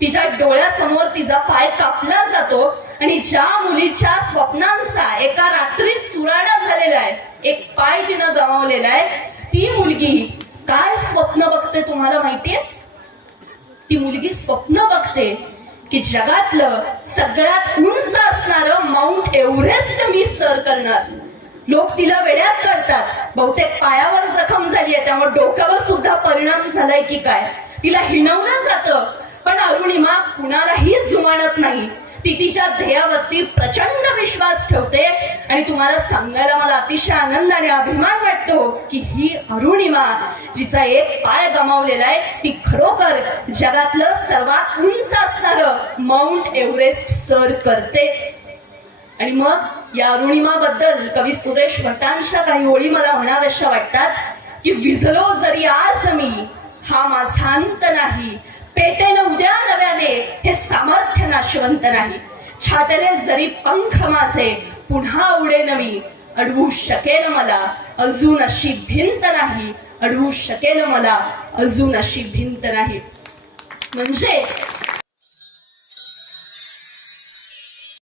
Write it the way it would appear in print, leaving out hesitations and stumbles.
तिच्या डोळ्यासमोर तिचा पाय कापला जातो आणि ज्या मुलीच्या स्वप्नांचा एका रात्रीत चुराडा झालेला आहे, एक पाय तिनं गमावलेला आहे, ती मुलगी काय स्वप्न बघते तुम्हाला माहितीये? ती मुलगी स्वप्न बघते की जगातलं सगळ्यात उंच असणारं माउंट एव्हरेस्ट मी सर करणार. लोक तिला वेड्यात करतात. बहुतेक पायावर जखम झाली आहे, त्यामुळे डोक्यावर सुद्धा परिणाम झालाय की काय, तिला हिणवलं जातं. पण अरुणिमा कुणालाही जुमानत नाही. ती तिच्या ध्येयावरती प्रचंड विश्वास ठेवते आणि तुम्हाला सांगायला मला अतिशय आनंद आणि अभिमान वाटतो की ही अरुणिमा जिचा एक पाय गमावलेला आहे, ती खरोखर जगातलं सर्वात उंच असणारं माउंट एव्हरेस्ट सर करतेच. आणि मग या अरुणिमाबद्दल कवी सुरेश भटांच्या काही ओळी मला म्हणाव्याशा वाटतात की विझलो जरी आज मी, हा माझा अंत नाही, पेटेन उद्या नव्याने, हे सामर्थ्य नाशवंत नाही, छाटले जरी पंख माझे, पुन्हा उडेन मी, अडवू शकेल मला अजून अशी भिंत नाही, अडवू शकेल मला अजून अशी भिंत नाही. म्हणजे